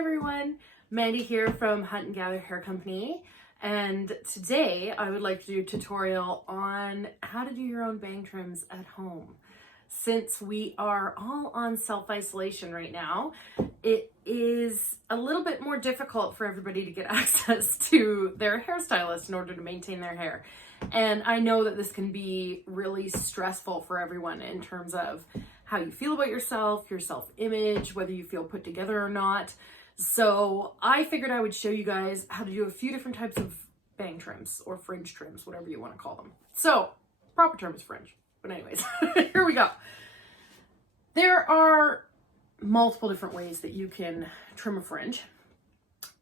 everyone, Mandy here from Hunt and Gather Hair Company, and today I would like to do a tutorial on how to do your own bang trims at home. Since we are all on self-isolation right now, it is a little bit more difficult for everybody to get access to their hairstylist in order to maintain their hair. And I know that this can be really stressful for everyone in terms of how you feel about yourself, your self-image, whether you feel put together or not. So I figured I would show you guys how to do a few different types of bang trims or fringe trims, whatever you want to call them. So proper term is fringe. But anyways, here we go. There are multiple different ways that you can trim a fringe.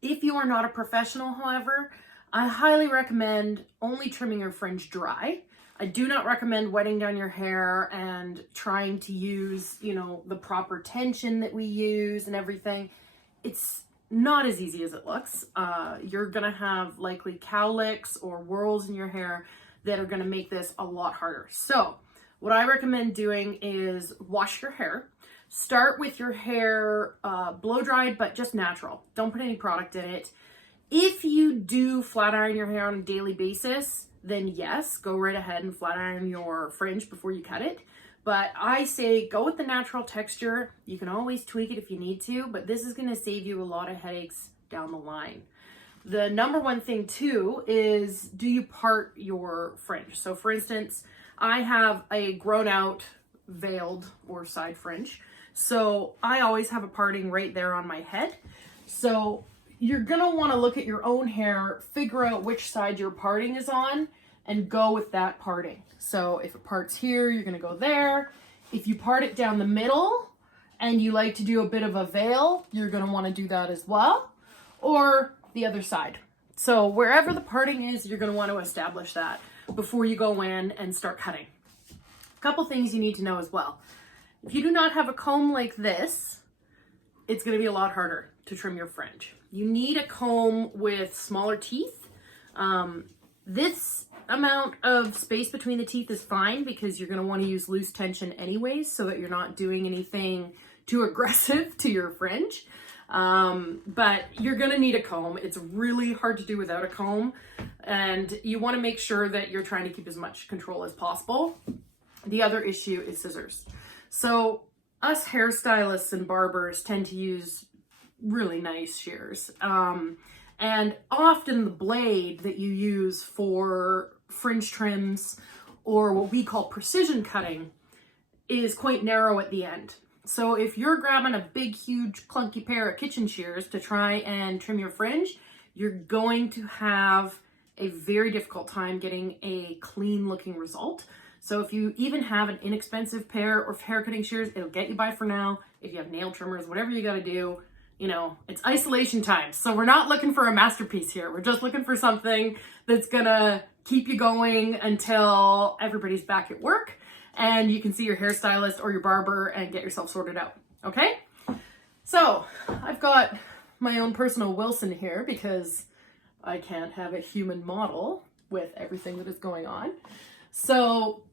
If you are not a professional, however, I highly recommend only trimming your fringe dry. I do not recommend wetting down your hair and trying to use, the proper tension that we use and everything. It's not as easy as it looks. You're gonna have likely cowlicks or whorls in your hair that are gonna make this a lot harder. So what I recommend doing is wash your hair. Start with your hair blow dried, but just natural. Don't put any product in it. If you do flat iron your hair on a daily basis, then yes, go right ahead and flat iron your fringe before you cut it. But I say go with the natural texture. You can always tweak it if you need to, but this is gonna save you a lot of headaches down the line. The number one thing too is, do you part your fringe? So for instance, I have a grown out veiled or side fringe. So I always have a parting right there on my head. So you're gonna wanna look at your own hair, figure out which side your parting is on, and go with that parting. So if it parts here, you're gonna go there. If you part it down the middle and you like to do a bit of a veil, you're gonna wanna do that as well, or the other side. So wherever the parting is, you're gonna wanna establish that before you go in and start cutting. A couple things you need to know as well. If you do not have a comb like this, it's gonna be a lot harder to trim your fringe. You need a comb with smaller teeth. This amount of space between the teeth is fine because you're gonna wanna use loose tension anyways so that you're not doing anything too aggressive to your fringe. But you're gonna need a comb. It's really hard to do without a comb, and you wanna make sure that you're trying to keep as much control as possible. The other issue is scissors. So us hairstylists and barbers tend to use really nice shears. And often the blade that you use for fringe trims or what we call precision cutting is quite narrow at the end. So if you're grabbing a big, huge, clunky pair of kitchen shears to try and trim your fringe, you're going to have a very difficult time getting a clean looking result. So if you even have an inexpensive pair of hair cutting shears, it'll get you by for now. If you have nail trimmers, whatever you gotta do, it's isolation time. So we're not looking for a masterpiece here. We're just looking for something that's gonna keep you going until everybody's back at work and you can see your hairstylist or your barber and get yourself sorted out, okay? So I've got my own personal Wilson here because I can't have a human model with everything that is going on. So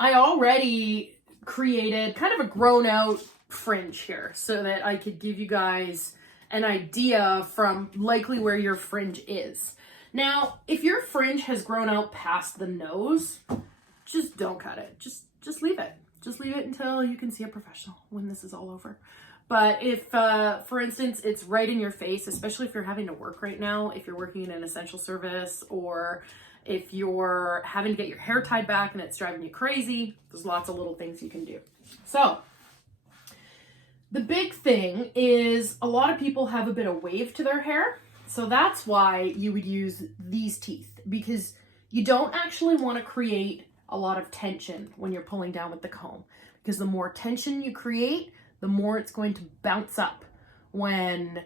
I already created kind of a grown out fringe here so that I could give you guys an idea from likely where your fringe is. Now, if your fringe has grown out past the nose, just don't cut it. Just leave it. Just leave it until you can see a professional when this is all over. But if, for instance, it's right in your face, especially if you're having to work right now, if you're working in an essential service, or if you're having to get your hair tied back and it's driving you crazy, there's lots of little things you can do. So the big thing is a lot of people have a bit of wave to their hair. So that's why you would use these teeth, because you don't actually want to create a lot of tension when you're pulling down with the comb, because the more tension you create, the more it's going to bounce up when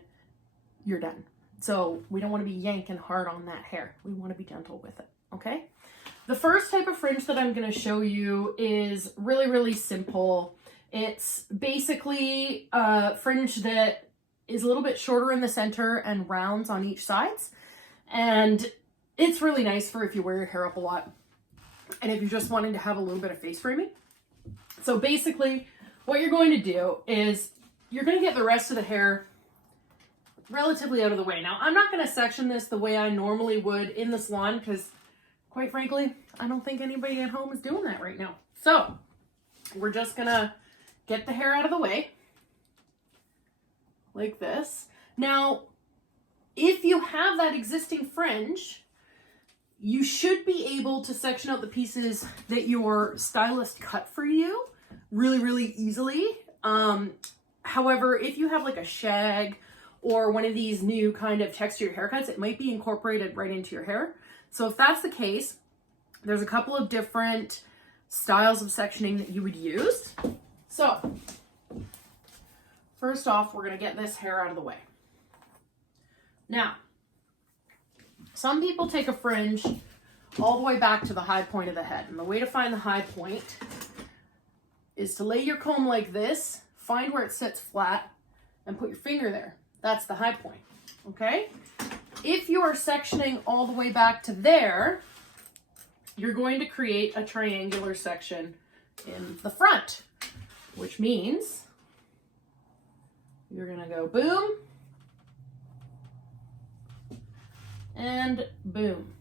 you're done. So we don't want to be yanking hard on that hair. We want to be gentle with it, okay? The first type of fringe that I'm going to show you is really, really simple. It's basically a fringe that is a little bit shorter in the center and rounds on each sides. And it's really nice for if you wear your hair up a lot and if you're just wanting to have a little bit of face framing. So basically what you're going to do is you're going to get the rest of the hair relatively out of the way. Now, I'm not going to section this the way I normally would in the salon because, quite frankly, I don't think anybody at home is doing that right now. So, we're just going to get the hair out of the way like this. Now, if you have that existing fringe, you should be able to section out the pieces that your stylist cut for you really, really easily. However, if you have like a shag or one of these new kind of textured haircuts, it might be incorporated right into your hair. So if that's the case, there's a couple of different styles of sectioning that you would use. So first off, we're going to get this hair out of the way. Now, some people take a fringe all the way back to the high point of the head. And the way to find the high point is to lay your comb like this, find where it sits flat, and put your finger there. That's the high point, okay? If you are sectioning all the way back to there, you're going to create a triangular section in the front, which means you're gonna go boom, and boom.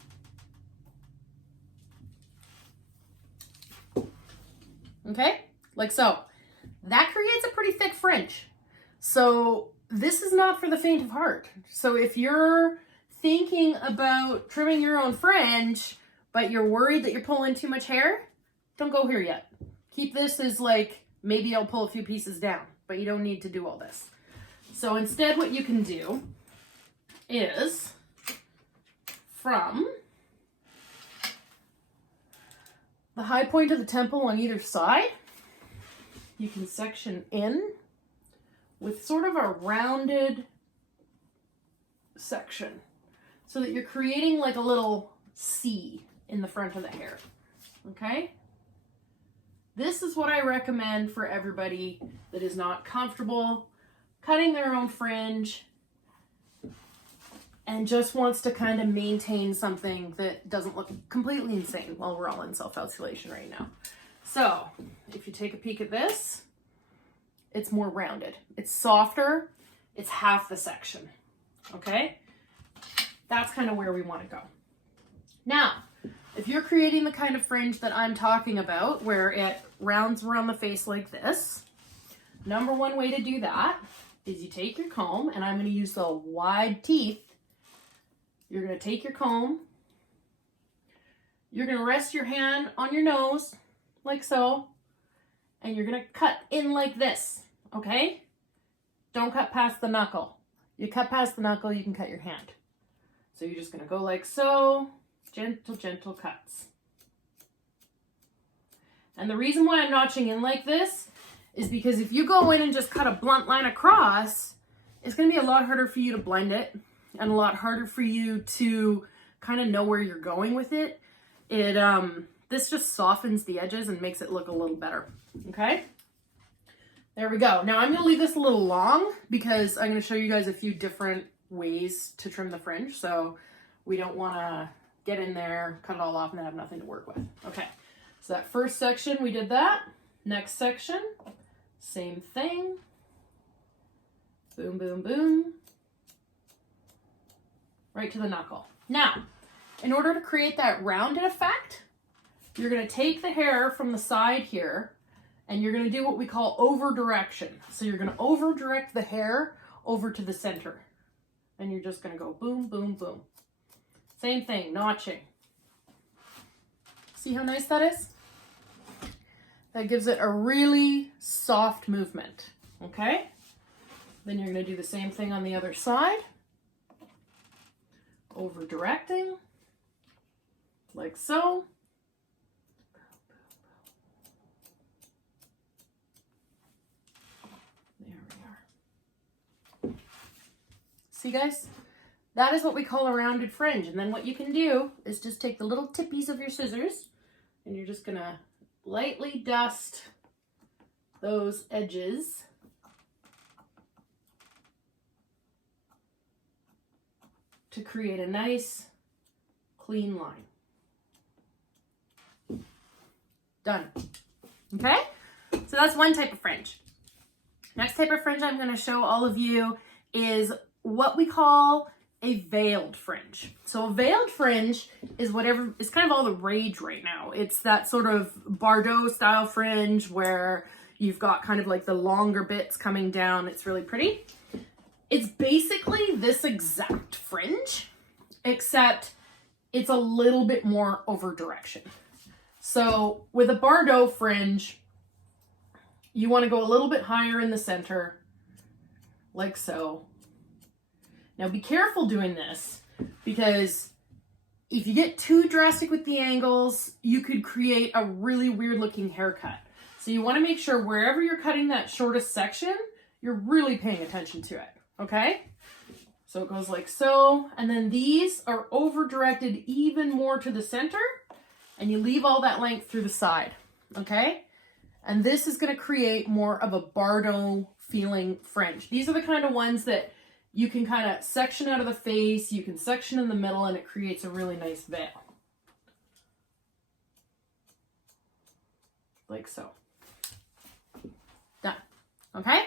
Okay, like so. That creates a pretty thick fringe. So this is not for the faint of heart. So if you're thinking about trimming your own fringe, but you're worried that you're pulling too much hair, don't go here yet. Keep this as like, maybe I'll pull a few pieces down, but you don't need to do all this. So instead what you can do is from the high point of the temple on either side, you can section in with sort of a rounded section so that you're creating like a little C in the front of the hair, okay? This is what I recommend for everybody that is not comfortable cutting their own fringe and just wants to kind of maintain something that doesn't look completely insane while we're all in self-isolation right now. So if you take a peek at this, it's more rounded. It's softer. It's half the section, okay? That's kind of where we want to go. Now, if you're creating the kind of fringe that I'm talking about, where it rounds around the face like this, number one way to do that is you take your comb, and I'm going to use the wide teeth. You're going to take your comb. You're going to rest your hand on your nose, like so, and you're going to cut in like this, okay? Don't cut past the knuckle. You cut past the knuckle, you can cut your hand. So you're just going to go like so, gentle, gentle cuts. And the reason why I'm notching in like this is because if you go in and just cut a blunt line across, it's going to be a lot harder for you to blend it and a lot harder for you to kind of know where you're going with it. This just softens the edges and makes it look a little better, okay? There we go. Now I'm going to leave this a little long because I'm going to show you guys a few different ways to trim the fringe. So we don't want to get in there, cut it all off, and then have nothing to work with. Okay, so that first section, we did that. Next section, same thing. Boom, boom, boom. Right to the knuckle. Now, in order to create that rounded effect, you're going to take the hair from the side here and you're going to do what we call over direction. So you're going to over direct the hair over to the center. And you're just going to go boom, boom, boom. Same thing, notching. See how nice that is? That gives it a really soft movement, okay? Then you're going to do the same thing on the other side. Over directing, like so. There we are. See, guys? That is what we call a rounded fringe. And then what you can do is just take the little tippies of your scissors and you're just gonna lightly dust those edges to create a nice clean line. Done. Okay? So that's one type of fringe. Next type of fringe I'm going to show all of you is what we call a veiled fringe. So a veiled fringe is whatever, it's kind of all the rage right now. It's that sort of Bardot style fringe where you've got kind of like the longer bits coming down. It's really pretty. It's basically this exact fringe, except it's a little bit more over direction. So with a Bardot fringe, you want to go a little bit higher in the center, like so. Now be careful doing this, because if you get too drastic with the angles, you could create a really weird looking haircut. So you want to make sure wherever you're cutting that shortest section, you're really paying attention to it, okay? So it goes like so, and then these are over directed even more to the center, and you leave all that length through the side, okay? And this is going to create more of a Bardot feeling fringe. These are the kind of ones that you can kind of section out of the face, you can section in the middle, and it creates a really nice veil. Like so. Done. Okay?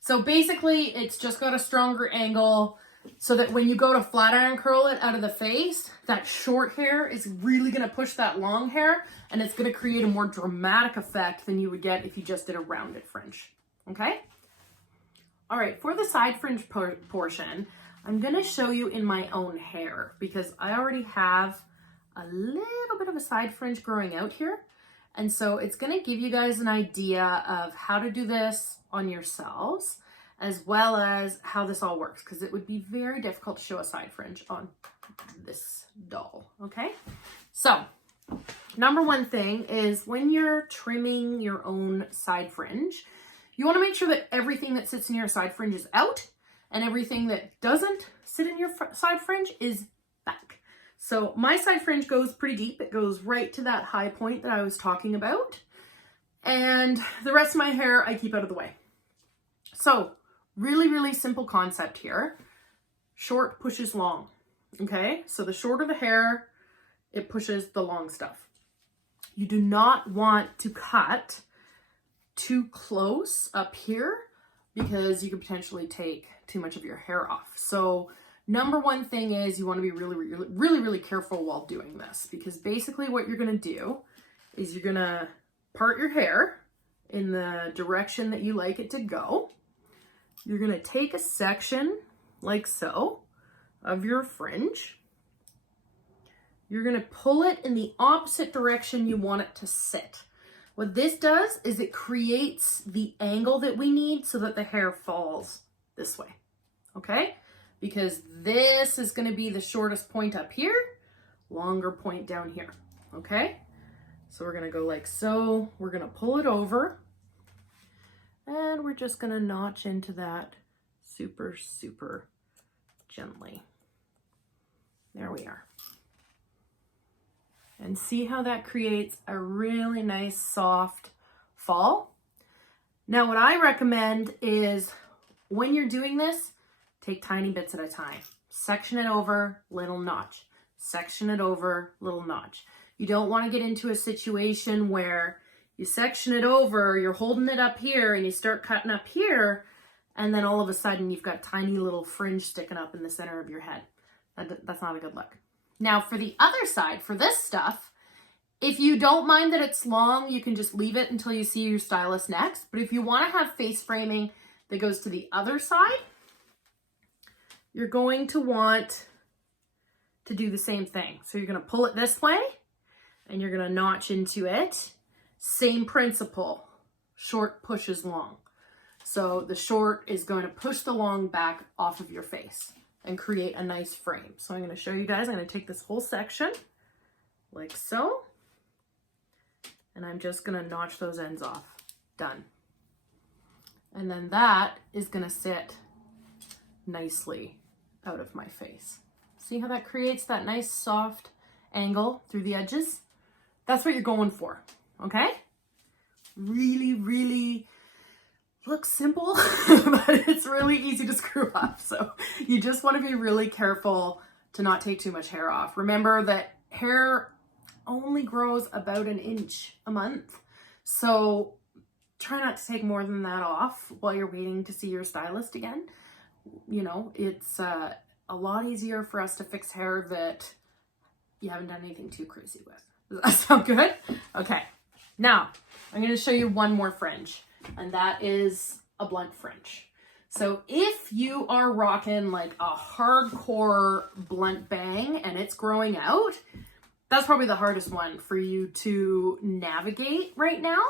So basically, it's just got a stronger angle so that when you go to flat iron curl it out of the face, that short hair is really going to push that long hair, and it's going to create a more dramatic effect than you would get if you just did a rounded fringe. Okay? All right, for the side fringe portion, I'm gonna show you in my own hair because I already have a little bit of a side fringe growing out here. And so it's gonna give you guys an idea of how to do this on yourselves, as well as how this all works, because it would be very difficult to show a side fringe on this doll, okay? So, number one thing is when you're trimming your own side fringe, you want to make sure that everything that sits in your side fringe is out and everything that doesn't sit in your side fringe is back. So my side fringe goes pretty deep. It goes right to that high point that I was talking about. And the rest of my hair I keep out of the way. So really, really simple concept here. Short pushes long. Okay, so the shorter the hair, it pushes the long stuff. You do not want to cut too close up here because you could potentially take too much of your hair off. So number one thing is you want to be really careful while doing this, because basically what you're going to do is you're going to part your hair in the direction that you like it to go. You're going to take a section like so of your fringe. You're going to pull it in the opposite direction you want it to sit. What this does is it creates the angle that we need so that the hair falls this way, okay? Because this is going to be the shortest point up here, longer point down here, okay? So we're going to go like so. We're going to pull it over, and we're just going to notch into that super gently. There we are. And see how that creates a really nice soft fall. Now what I recommend is when you're doing this, take tiny bits at a time. Section it over, little notch. Section it over, little notch. You don't want to get into a situation where you section it over, you're holding it up here, and you start cutting up here, and then all of a sudden you've got tiny little fringe sticking up in the center of your head. That's not a good look. Now for the other side, for this stuff, if you don't mind that it's long, you can just leave it until you see your stylist next. But if you want to have face framing that goes to the other side, you're going to want to do the same thing. So you're going to pull it this way and you're going to notch into it. Same principle, short pushes long. So the short is going to push the long back off of your face and create a nice frame. So I'm going to show you guys. I'm going to take this whole section like so, and I'm just going to notch those ends off. Done. And then that is going to sit nicely out of my face. See how that creates that nice soft angle through the edges? That's what you're going for, okay? Really looks simple, but it's really easy to screw up. So you just want to be really careful to not take too much hair off. Remember that hair only grows about an inch a month. So try not to take more than that off while you're waiting to see your stylist again. you know, it's a lot easier for us to fix hair that you haven't done anything too crazy with. Does that sound good? Okay. Now, I'm going to show you one more fringe, and that is a blunt fringe. So if you are rocking like a hardcore blunt bang and it's growing out, that's probably the hardest one for you to navigate right now,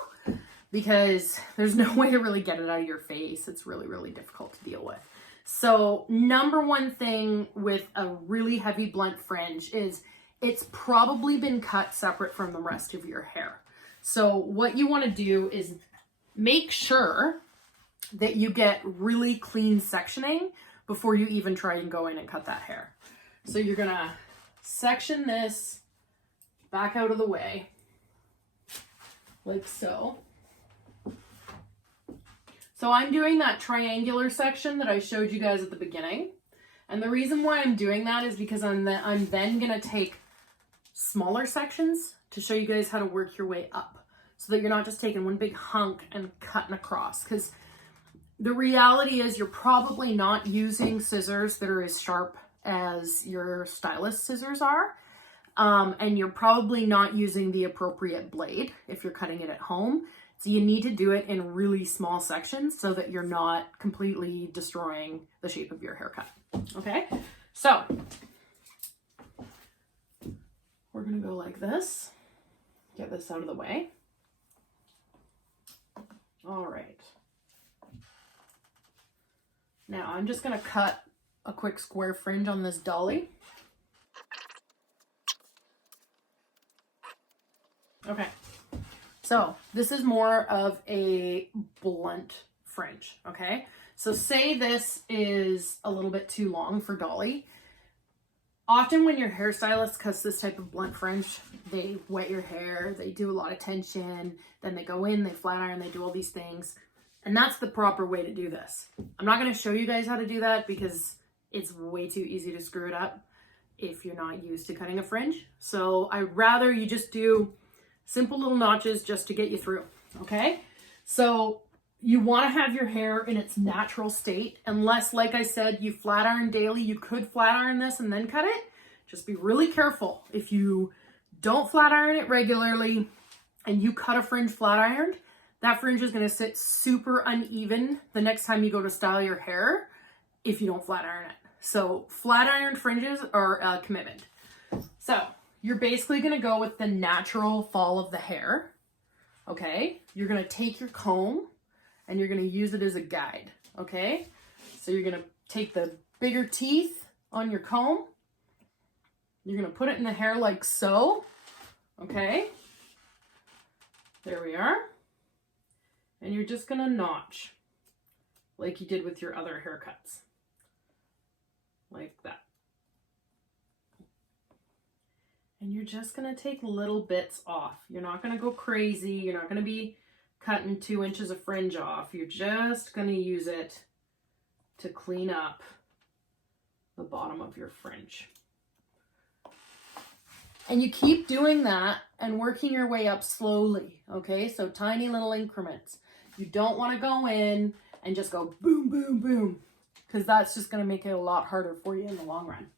because there's no way to really get it out of your face. It's really, really difficult to deal with. So number one thing with a really heavy blunt fringe is it's probably been cut separate from the rest of your hair. So what you want to do is make sure that you get really clean sectioning before you even try and go in and cut that hair. So you're going to section this back out of the way, like so. So I'm doing that triangular section that I showed you guys at the beginning. And the reason why I'm doing that is because I'm then going to take smaller sections to show you guys how to work your way up, so that you're not just taking one big hunk and cutting across. Because the reality is you're probably not using scissors that are as sharp as your stylist scissors are. And you're probably not using the appropriate blade if you're cutting it at home. So you need to do it in really small sections so that you're not completely destroying the shape of your haircut. Okay, so we're gonna go like this. Get this out of the way. All right. Now I'm just gonna cut a quick square fringe on this dolly. Okay, so this is more of a blunt fringe, okay? So say this is a little bit too long for dolly. Often when your hairstylist cuts this type of blunt fringe, they wet your hair, they do a lot of tension, then they go in, they flat iron, they do all these things. And that's the proper way to do this. I'm not going to show you guys how to do that because it's way too easy to screw it up if you're not used to cutting a fringe. So I'd rather you just do simple little notches just to get you through, okay? So you want to have your hair in its natural state, unless, like I said, you flat iron daily. You could flat iron this and then cut it. Just be really careful. If you don't flat iron it regularly and you cut a fringe flat ironed, that fringe is going to sit super uneven the next time you go to style your hair if you don't flat iron it. So flat ironed fringes are a commitment. So you're basically going to go with the natural fall of the hair. Okay. You're going to take your comb and you're going to use it as a guide. Okay. So you're going to take the bigger teeth on your comb. You're going to put it in the hair like so. Okay. There we are. And you're just going to notch like you did with your other haircuts. Like that. And you're just going to take little bits off. You're not going to go crazy. You're not going to be cutting 2 inches of fringe off. You're just going to use it to clean up the bottom of your fringe. And you keep doing that and working your way up slowly, okay? So tiny little increments. You don't want to go in and just go boom, boom, boom, because that's just going to make it a lot harder for you in the long run.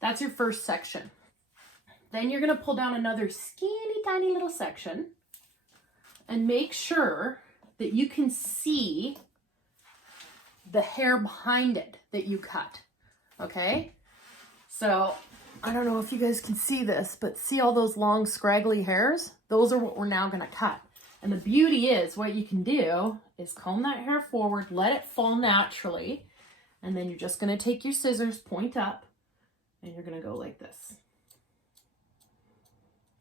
That's your first section. Then you're going to pull down another skinny, tiny little section and make sure that you can see the hair behind it that you cut, okay? So I don't know if you guys can see this, but see all those long scraggly hairs? Those are what we're now going to cut. And the beauty is what you can do is comb that hair forward, let it fall naturally, and then you're just going to take your scissors, point up, and you're going to go like this.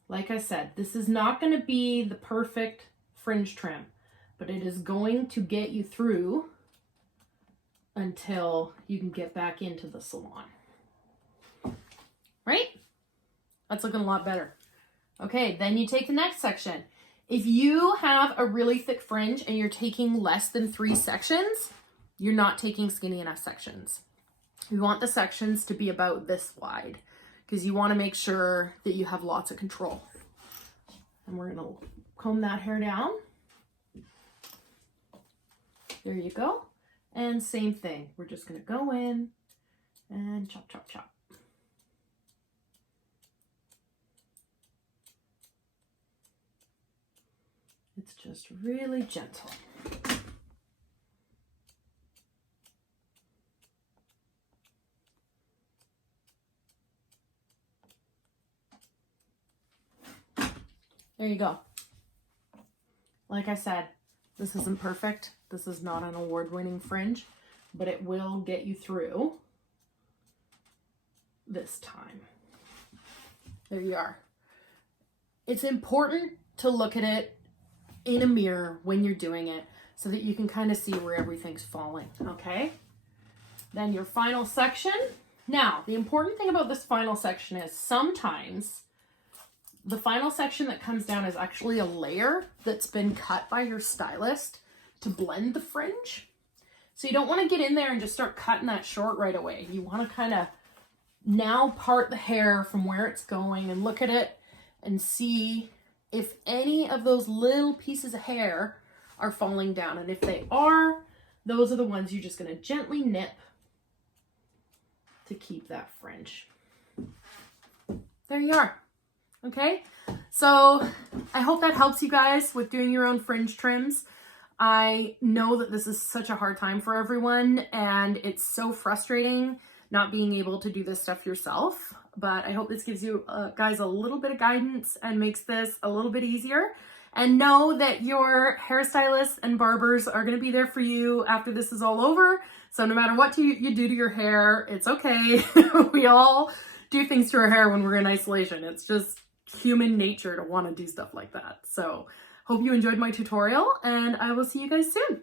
Like I said, this is not going to be the perfect fringe trim, but it is going to get you through until you can get back into the salon. Right? That's looking a lot better. Okay, then you take the next section. If you have a really thick fringe and you're taking less than 3 sections, you're not taking skinny enough sections. You want the sections to be about this wide because you want to make sure that you have lots of control. And we're going to comb that hair down. There you go. And same thing, we're just gonna go in and chop, chop, chop. It's just really gentle. There you go. Like I said, this isn't perfect. This is not an award-winning fringe, but it will get you through this time. There you are. It's important to look at it in a mirror when you're doing it so that you can kind of see where everything's falling, okay? Then your final section. Now, the important thing about this final section is sometimes the final section that comes down is actually a layer that's been cut by your stylist to blend the fringe. So you don't want to get in there and just start cutting that short right away. You want to kind of now part the hair from where it's going and look at it and see if any of those little pieces of hair are falling down. And if they are, those are the ones you're just going to gently nip to keep that fringe. There you are. Okay, so I hope that helps you guys with doing your own fringe trims. I know that this is such a hard time for everyone and it's so frustrating not being able to do this stuff yourself, but I hope this gives you guys a little bit of guidance and makes this a little bit easier. And know that your hairstylists and barbers are going to be there for you after this is all over. So no matter what you do to your hair, it's okay. We all do things to our hair when we're in isolation. It's just human nature to want to do stuff like that. So hope you enjoyed my tutorial and I will see you guys soon.